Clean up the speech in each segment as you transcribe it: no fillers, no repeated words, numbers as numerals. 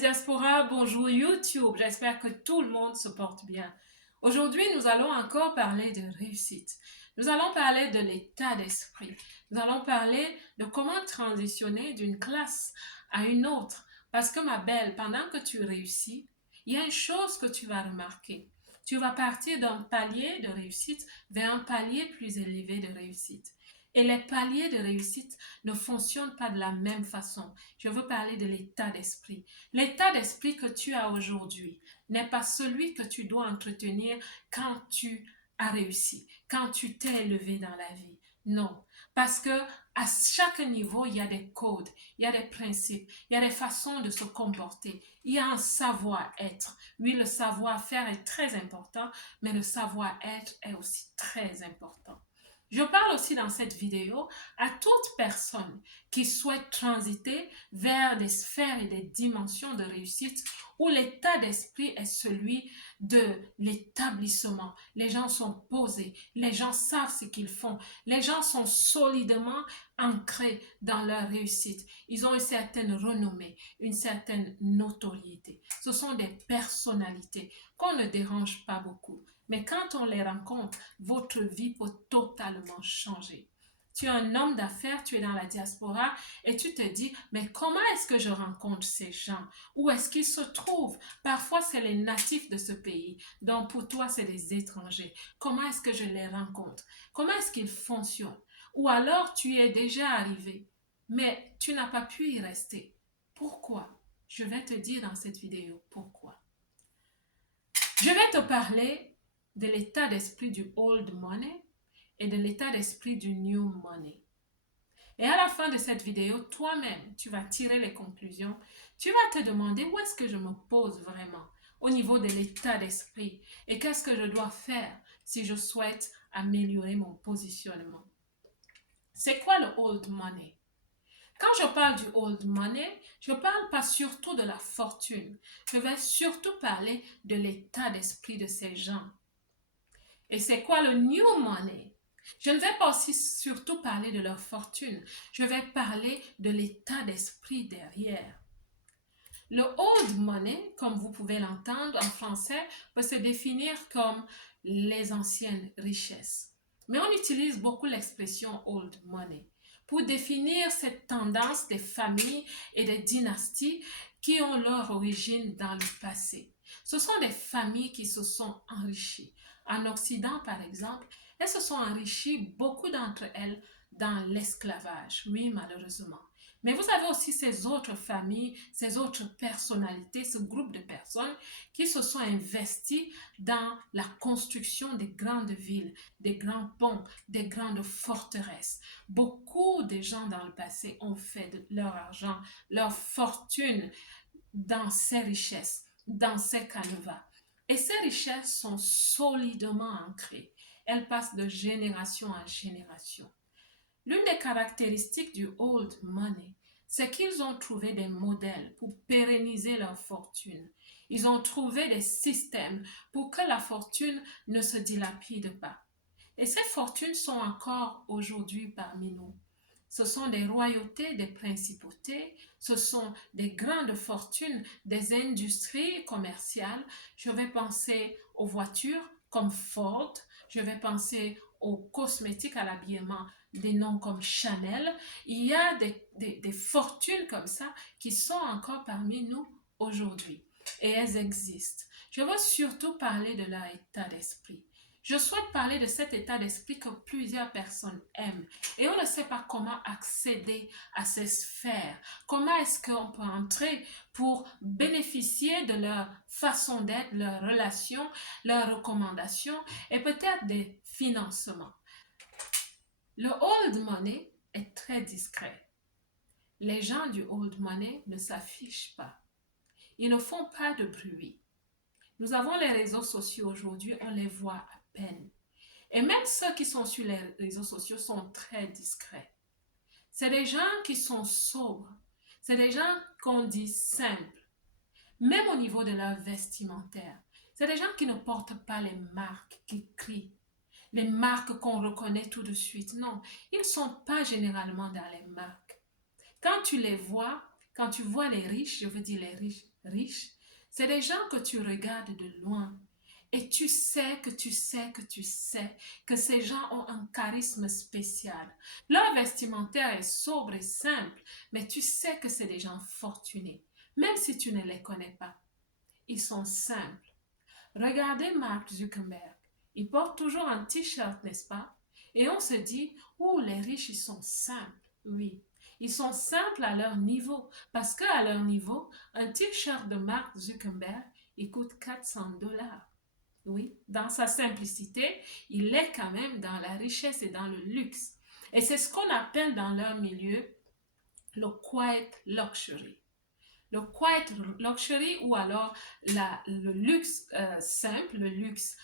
diaspora, bonjour YouTube, j'espère que tout le monde se porte bien. Aujourd'hui, nous allons encore parler de réussite. Nous allons parler de l'état d'esprit. Nous allons parler de comment transitionner d'une classe à une autre. Parce que ma belle, pendant que tu réussis, il y a une chose que tu vas remarquer. Tu vas partir d'un palier de réussite vers un palier plus élevé de réussite. Et les paliers de réussite ne fonctionnent pas de la même façon. Je veux parler de l'état d'esprit. L'état d'esprit que tu as aujourd'hui n'est pas celui que tu dois entretenir quand tu as réussi, quand tu t'es élevé dans la vie. Non, parce que à chaque niveau, il y a des codes, il y a des principes, il y a des façons de se comporter, il y a un savoir-être. Oui, le savoir-faire est très important, mais le savoir-être est aussi très important. Je parle aussi dans cette vidéo à toute personne qui souhaite transiter vers des sphères et des dimensions de réussite où l'état d'esprit est celui de l'établissement. Les gens sont posés, les gens savent ce qu'ils font, les gens sont solidement ancrés dans leur réussite. Ils ont une certaine renommée, une certaine notoriété. Ce sont des personnalités qu'on ne dérange pas beaucoup. Mais quand on les rencontre, votre vie peut totalement changer. Tu es un homme d'affaires, tu es dans la diaspora et tu te dis, mais comment est-ce que je rencontre ces gens? Où est-ce qu'ils se trouvent? Parfois, c'est les natifs de ce pays. Donc, pour toi, c'est les étrangers. Comment est-ce que je les rencontre? Comment est-ce qu'ils fonctionnent? Ou alors, tu y es déjà arrivé, mais tu n'as pas pu y rester. Pourquoi? Je vais te dire dans cette vidéo pourquoi. Je vais te parler de l'état d'esprit du old money et de l'état d'esprit du new money. Et à la fin de cette vidéo, toi-même, tu vas tirer les conclusions. Tu vas te demander où est-ce que je me pose vraiment au niveau de l'état d'esprit et qu'est-ce que je dois faire si je souhaite améliorer mon positionnement. C'est quoi le old money? Quand je parle du old money, je ne parle pas surtout de la fortune. Je vais surtout parler de l'état d'esprit de ces gens. Et c'est quoi le new money? Je ne vais pas aussi surtout parler de leur fortune. Je vais parler de l'état d'esprit derrière. Le old money, comme vous pouvez l'entendre en français, peut se définir comme les anciennes richesses. Mais on utilise beaucoup l'expression old money pour définir cette tendance des familles et des dynasties qui ont leur origine dans le passé. Ce sont des familles qui se sont enrichies. En Occident, par exemple, elles se sont enrichies, beaucoup d'entre elles, dans l'esclavage. Oui, malheureusement. Mais vous avez aussi ces autres familles, ces autres personnalités, ce groupe de personnes qui se sont investies dans la construction des grandes villes, des grands ponts, des grandes forteresses. Beaucoup de gens dans le passé ont fait de leur argent, leur fortune dans ces richesses, dans ces canevas. Et ces richesses sont solidement ancrées. Elles passent de génération en génération. L'une des caractéristiques du old money, c'est qu'ils ont trouvé des modèles pour pérenniser leur fortune. Ils ont trouvé des systèmes pour que la fortune ne se dilapide pas. Et ces fortunes sont encore aujourd'hui parmi nous. Ce sont des royautés, des principautés, ce sont des grandes fortunes, des industries commerciales. Je vais penser aux voitures comme Ford, je vais penser aux cosmétiques, à l'habillement, des noms comme Chanel. Il y a des fortunes comme ça qui sont encore parmi nous aujourd'hui et elles existent. Je veux surtout parler de leur état d'esprit. Je souhaite parler de cet état d'esprit que plusieurs personnes aiment et on ne sait pas comment accéder à ces sphères. Comment est-ce qu'on peut entrer pour bénéficier de leur façon d'être, leurs relations, leurs recommandations et peut-être des financements. Le old money est très discret. Les gens du old money ne s'affichent pas. Ils ne font pas de bruit. Nous avons les réseaux sociaux aujourd'hui, on les voit à peine. Et même ceux qui sont sur les réseaux sociaux sont très discrets. C'est des gens qui sont sobres. C'est des gens qu'on dit simples. Même au niveau de leur vestimentaire. C'est des gens qui ne portent pas les marques qui crient. Les marques qu'on reconnaît tout de suite. Non, ils ne sont pas généralement dans les marques. Quand tu les vois, quand tu vois les riches, je veux dire les riches, riches, c'est des gens que tu regardes de loin. Et tu sais que tu sais que tu sais que ces gens ont un charisme spécial. Leur vestimentaire est sobre et simple, mais tu sais que c'est des gens fortunés, même si tu ne les connais pas. Ils sont simples. Regardez Mark Zuckerberg. Il porte toujours un t-shirt, n'est-ce pas? Et on se dit, oh, les riches, ils sont simples. Oui, ils sont simples à leur niveau. Parce qu'à leur niveau, un t-shirt de Mark Zuckerberg, il coûte 400 $. Oui, dans sa simplicité, il est quand même dans la richesse et dans le luxe. Et c'est ce qu'on appelle dans leur milieu le quiet luxury. Le quiet luxury ou alors le luxe simple, le luxe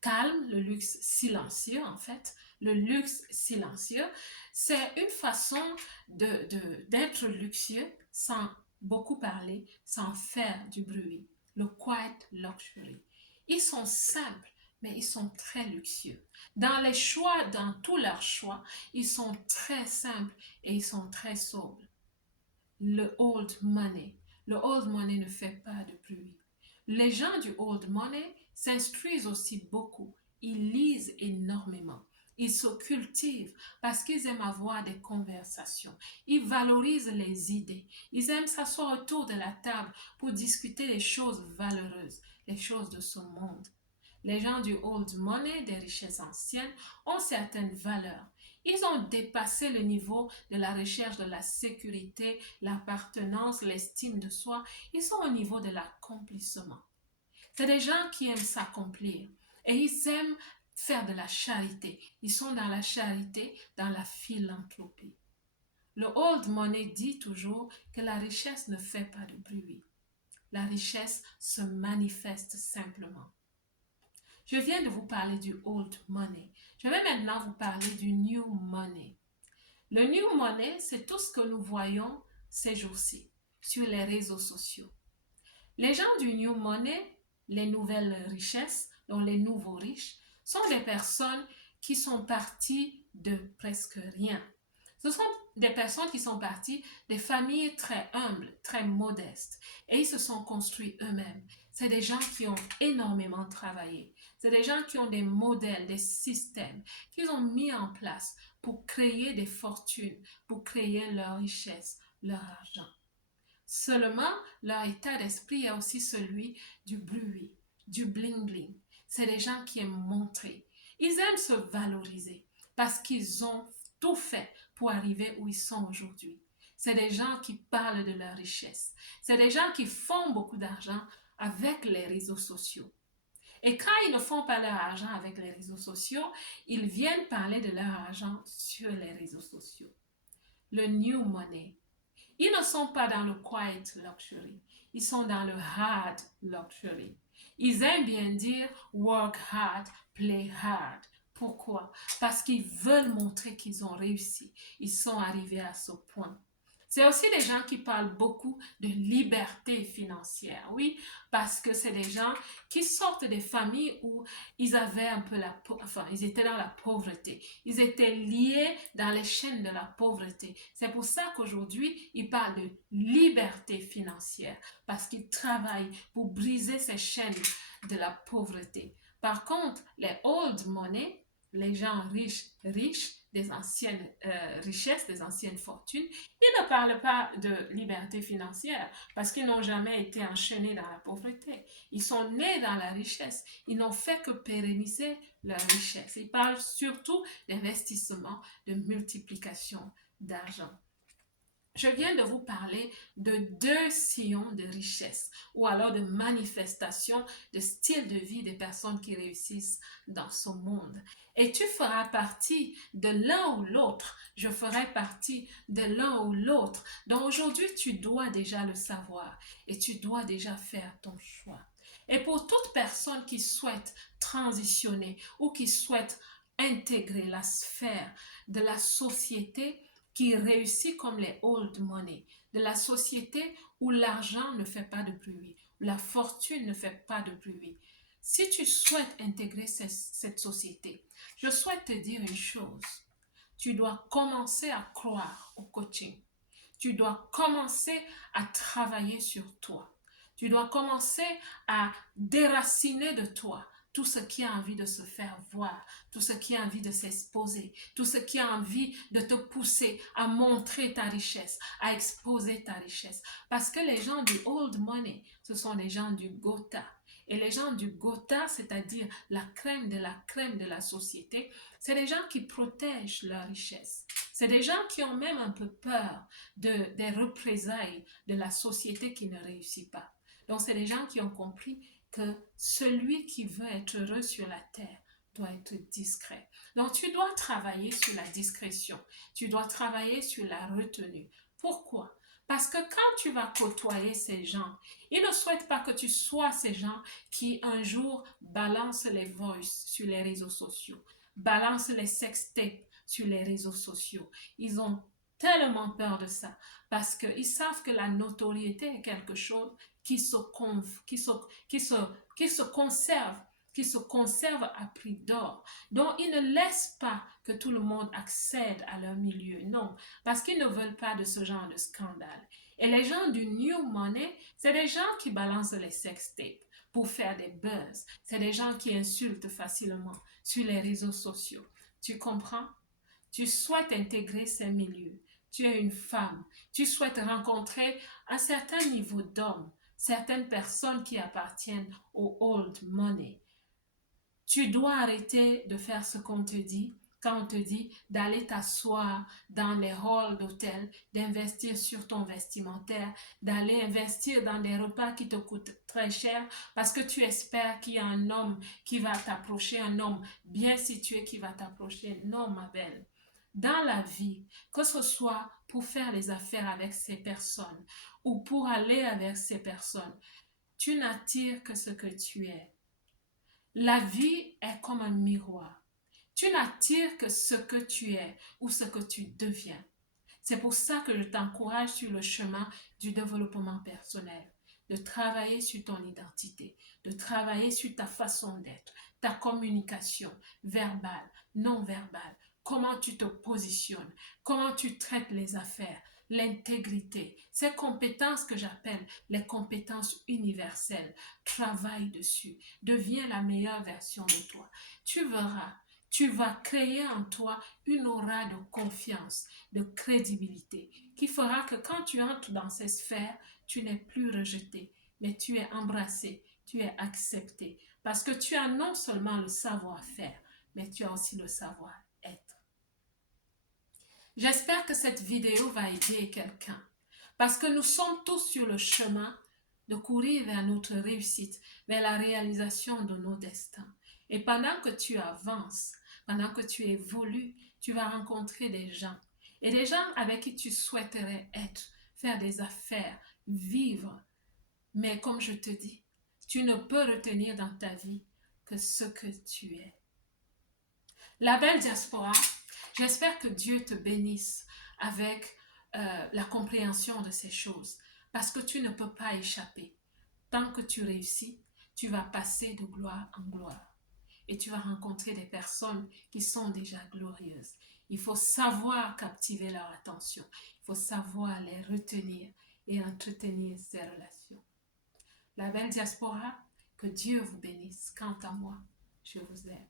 calme, le luxe silencieux en fait. Le luxe silencieux, c'est une façon d'être luxueux sans beaucoup parler, sans faire du bruit. Le quiet luxury. Ils sont simples, mais ils sont très luxueux. Dans les choix, dans tous leurs choix, ils sont très simples et ils sont très sobres. Le old money. Le old money ne fait pas de bruit. Les gens du old money s'instruisent aussi beaucoup. Ils lisent énormément. Ils se cultivent parce qu'ils aiment avoir des conversations. Ils valorisent les idées. Ils aiment s'asseoir autour de la table pour discuter des choses valeureuses, les choses de ce monde. Les gens du old money, des richesses anciennes, ont certaines valeurs. Ils ont dépassé le niveau de la recherche de la sécurité, l'appartenance, l'estime de soi. Ils sont au niveau de l'accomplissement. C'est des gens qui aiment s'accomplir et ils aiment faire de la charité. Ils sont dans la charité, dans la philanthropie. Le old money dit toujours que la richesse ne fait pas de bruit. La richesse se manifeste simplement. Je viens de vous parler du old money. Je vais maintenant vous parler du new money. Le new money, c'est tout ce que nous voyons ces jours-ci sur les réseaux sociaux. Les gens du new money, les nouvelles richesses, donc les nouveaux riches, sont des personnes qui sont parties de presque rien. Ce sont des personnes qui sont parties des familles très humbles, très modestes, et ils se sont construits eux-mêmes. C'est des gens qui ont énormément travaillé. C'est des gens qui ont des modèles, des systèmes qu'ils ont mis en place pour créer des fortunes, pour créer leur richesse, leur argent. Seulement, leur état d'esprit est aussi celui du bruit, du bling-bling. C'est des gens qui aiment montrer. Ils aiment se valoriser parce qu'ils ont tout fait pour arriver où ils sont aujourd'hui. C'est des gens qui parlent de leur richesse. C'est des gens qui font beaucoup d'argent avec les réseaux sociaux. Et quand ils ne font pas leur argent avec les réseaux sociaux, ils viennent parler de leur argent sur les réseaux sociaux. Le new money. Ils ne sont pas dans le quiet luxury. Ils sont dans le hard luxury. Ils aiment bien dire work hard, play hard. Pourquoi? Parce qu'ils veulent montrer qu'ils ont réussi. Ils sont arrivés à ce point. C'est aussi des gens qui parlent beaucoup de liberté financière, oui, parce que c'est des gens qui sortent des familles où ils avaient un peu ils étaient dans la pauvreté. Ils étaient liés dans les chaînes de la pauvreté. C'est pour ça qu'aujourd'hui, ils parlent de liberté financière, parce qu'ils travaillent pour briser ces chaînes de la pauvreté. Par contre, les old money, les gens riches, des anciennes richesses, des anciennes fortunes, ils ne parlent pas de liberté financière parce qu'ils n'ont jamais été enchaînés dans la pauvreté. Ils sont nés dans la richesse. Ils n'ont fait que pérenniser leur richesse. Ils parlent surtout d'investissement, de multiplication d'argent. Je viens de vous parler de 2 sillons de richesse ou alors de manifestation de style de vie des personnes qui réussissent dans ce monde. Et tu feras partie de l'un ou l'autre. Je ferai partie de l'un ou l'autre. Donc aujourd'hui, tu dois déjà le savoir et tu dois déjà faire ton choix. Et pour toute personne qui souhaite transitionner ou qui souhaite intégrer la sphère de la société, qui réussit comme les old money, de la société où l'argent ne fait pas de bruit, où la fortune ne fait pas de bruit. Si tu souhaites intégrer cette société, je souhaite te dire une chose. Tu dois commencer à croire au coaching. tu dois commencer à travailler sur toi. Tu dois commencer à déraciner de toi tout ce qui a envie de se faire voir, tout ce qui a envie de s'exposer, tout ce qui a envie de te pousser à montrer ta richesse, à exposer ta richesse. Parce que les gens du old money, ce sont les gens du Gotha. Et les gens du Gotha, c'est-à-dire la crème de la société, c'est des gens qui protègent leur richesse. C'est des gens qui ont même un peu peur des représailles de la société qui ne réussit pas. Donc, c'est des gens qui ont compris que celui qui veut être heureux sur la terre doit être discret. Donc, tu dois travailler sur la discrétion. Tu dois travailler sur la retenue. Pourquoi? Parce que quand tu vas côtoyer ces gens, ils ne souhaitent pas que tu sois ces gens qui un jour balancent les voices sur les réseaux sociaux, balancent les sextapes sur les réseaux sociaux. Ils ont tellement peur de ça parce qu'ils savent que la notoriété est quelque chose qui se, qui se, qui se, qui se conserve qui se conserve à prix d'or. Donc, ils ne laissent pas que tout le monde accède à leur milieu. Non, parce qu'ils ne veulent pas de ce genre de scandale. Et les gens du New Money, c'est des gens qui balancent les sextapes pour faire des buzz. C'est des gens qui insultent facilement sur les réseaux sociaux. Tu comprends? Tu souhaites intégrer ces milieux. Tu es une femme. Tu souhaites rencontrer un certain niveau d'hommes, certaines personnes qui appartiennent au old money. Tu dois arrêter de faire ce qu'on te dit quand on te dit d'aller t'asseoir dans les halls d'hôtel, d'investir sur ton vestimentaire, d'aller investir dans des repas qui te coûtent très cher parce que tu espères qu'il y a un homme qui va t'approcher, un homme bien situé qui va t'approcher. Non, ma belle. Dans la vie, que ce soit pour faire les affaires avec ces personnes ou pour aller avec ces personnes, tu n'attires que ce que tu es. La vie est comme un miroir. Tu n'attires que ce que tu es ou ce que tu deviens. C'est pour ça que je t'encourage sur le chemin du développement personnel, de travailler sur ton identité, de travailler sur ta façon d'être, ta communication verbale, non verbale, comment tu te positionnes, comment tu traites les affaires, l'intégrité, ces compétences que j'appelle les compétences universelles. Travaille dessus, deviens la meilleure version de toi. Tu verras, tu vas créer en toi une aura de confiance, de crédibilité, qui fera que quand tu entres dans ces sphères, tu n'es plus rejeté, mais tu es embrassé, tu es accepté, parce que tu as non seulement le savoir-faire, mais tu as aussi le savoir-être. J'espère que cette vidéo va aider quelqu'un, parce que nous sommes tous sur le chemin de courir vers notre réussite, vers la réalisation de nos destins. Et pendant que tu avances, pendant que tu évolues, tu vas rencontrer des gens. Et des gens avec qui tu souhaiterais être, faire des affaires, vivre. Mais comme je te dis, tu ne peux retenir dans ta vie que ce que tu es. La belle diaspora, j'espère que Dieu te bénisse avec la compréhension de ces choses. Parce que tu ne peux pas échapper. Tant que tu réussis, tu vas passer de gloire en gloire. Et tu vas rencontrer des personnes qui sont déjà glorieuses. Il faut savoir captiver leur attention. Il faut savoir les retenir et entretenir ces relations. La belle diaspora, que Dieu vous bénisse. Quant à moi, je vous aime.